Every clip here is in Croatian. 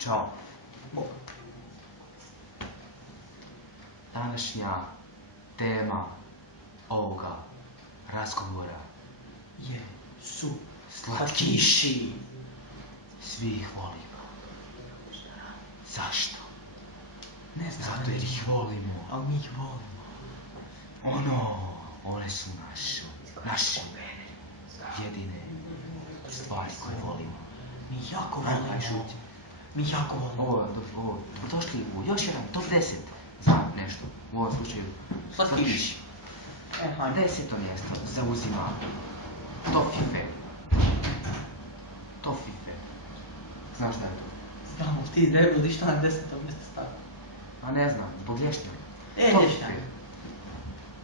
Ćao. Današnja tema ovoga razgovora su slatkiši. Svi ih volimo. Zašto? Ne znam. Zato jer ih volimo. Ali mi ih volimo. One su naše jedine stvari koje volimo. Mi jako volimo. Mi jako volimo. Došli u još jedan top 10 za nešto. U ovom slučaju slatkiši. 10. mjesto zauzima Tofife. Tofife. Znaš šta je to? Znam, ti debil, di šta na 10. mjesto stavio? A ne znam, zbog lješnjaka. Lješnjak.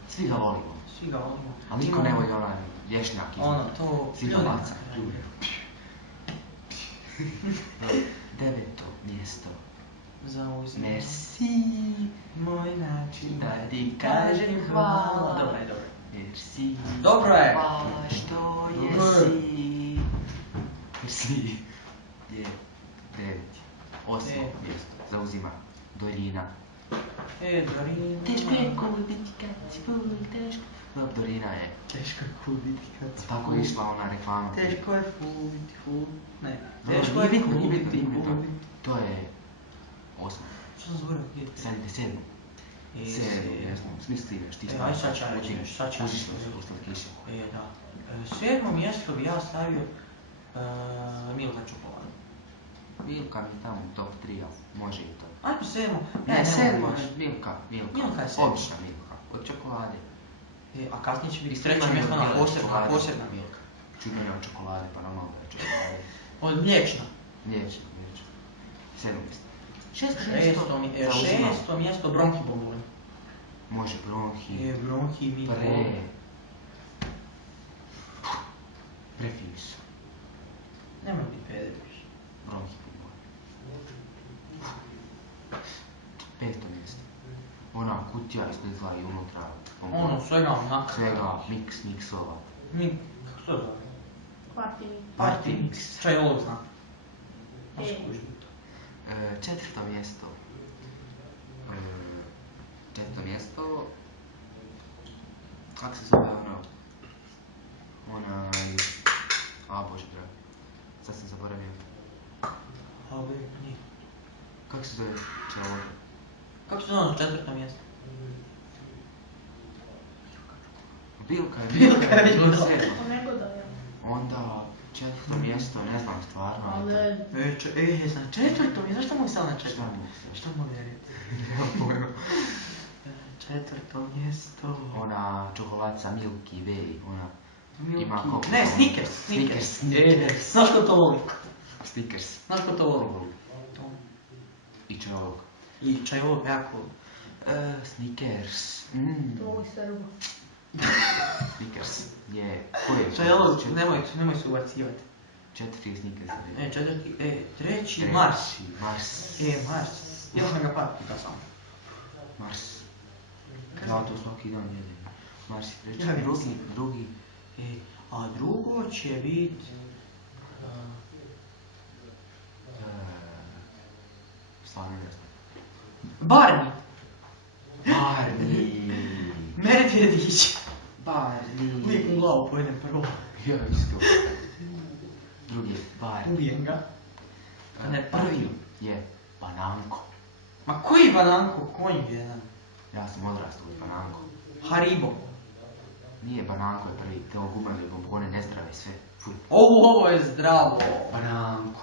Svi ga volimo. Svi ga volimo. Ali niko ne voli onaj lješnjak. Ono, to... Svi ga baca. 9. mjesto. Zauzima. Merci. Moj način Da ti kažem hvala. Dobro je, dobro. Merci. Dobro je. Hvala što jesi. Merci. Je 9. 8. mjesto. Zauzima Dorina. Dorina. Teško je cool biti kad si full, teško. Dorina je. Teško je cool biti kad si Tako je išla ona reklama. Teško je full biti full. Ne. Teško je cool biti. To je 8. Što sam zborio? 7. U smislu ideš, ti aj sad ću reći, sad ću reći. u slatkiše. Da. 7. mjesto bi ja stavio Milka čokoladu. Milka mi je tamo u top 3, ali može i to. Ajmo 7. Ne, 7. Milka. Milka je 7. Obična Milka, od čokolade. A kasnije će biti 3. mjesto na posebna Milka. Čudno je od čokolade, pa normalno da je čokolade. Od mliječna. Mliječna. 7. mjesto. 6. mjesto Bronhi bomboli. Može Bronhi. Bronhi mi Prefini su. Nemoj biti peder više. Bronhi bomboli. 5. mjesto. Ona kutija izgleda i unutra. Ono, svega onaka. Svega, miksova. Kako to zove? Party mix. Mix. Čaj ovog zna. 4. mjesto. 4. mjesto. Kako se zove ono? Bože dragi. Sad sam zaboravio. Nije. Kako se zove čelo? Kako se zove na 4. mjesto? Bilka je već bilo bila. 7. Onda, 4. mjesto, ne znam stvarno. ali... Na 4. mjesto, zašto mogu staviti na 4. Šta mogu se? Što mogu vjeriti? Nemam pojma. 4. mjesto... Ona čokoladica Milky Way, ona ima Milky... koliko? Ne, Snickers. Znaš ko to voli? Snickers. Znaš ko to voli? I čajovog. I čajovog jako. Snickers. To voli Srba. Snickers je... Koji je? Čajovog, nemoj se ubacivati. 4 Snickers. 3. Mars. Mars. Mars. Jel sam ga par puta sam. Mars. Ja to svaki dan jedem. Mars je 3. Ja Drugi. A drugo će bit... Stvarno ne znam. Barney. Medvjedić. Barney. Uvijek u glavu pojedem prvo. Ja isto. Drugi je Barney. Ubijem ga. Ne, Prvi je Bananko. Ma koji Bananko? Konj jedan. Ja sam odrastao uz Bananko. Haribo. Nije Bananko je prvi, te gumene bombone nezdrave sve. Fuj. Ovo je zdravo. Bananko.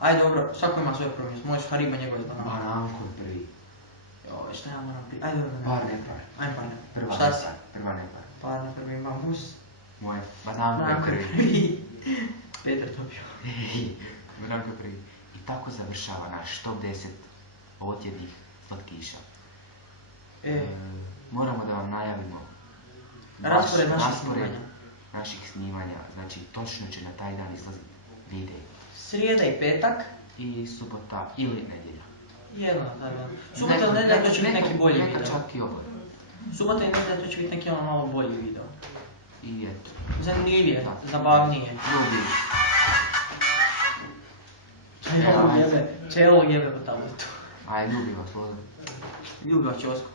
Aj dobro, svako ima svoje promjese. Moj Haribo, njegov je Bananko. Bananko je prvi. Joj, šta ja moram piti? Aj dobro. Par ne par. Aj par ne. Prva Šta ne si? par. Prva ne par. Par ne prvi bambus. Moje. Bananko je prvi. Petar dobio. Bananko je prvi. I tako završava naš top 10 otjednih slatkiša. Moramo da vam najavimo Raspored naših snimanja. Znači, točno će na taj dan izlaziti video. Srijeda i petak. I subota ili nedjelja. Jedno na taj dan. Subota ili nedjelja to će biti neki bolji video. Neka čak i oboje. Subota i nedjelja to će biti neki ono malo bolji video. I eto. Zanimljivije, zabavnije. Ljudi. Čelo jebe po tabletu. Aj, Ljubiva, tvoje. Ljubiva Ćosko.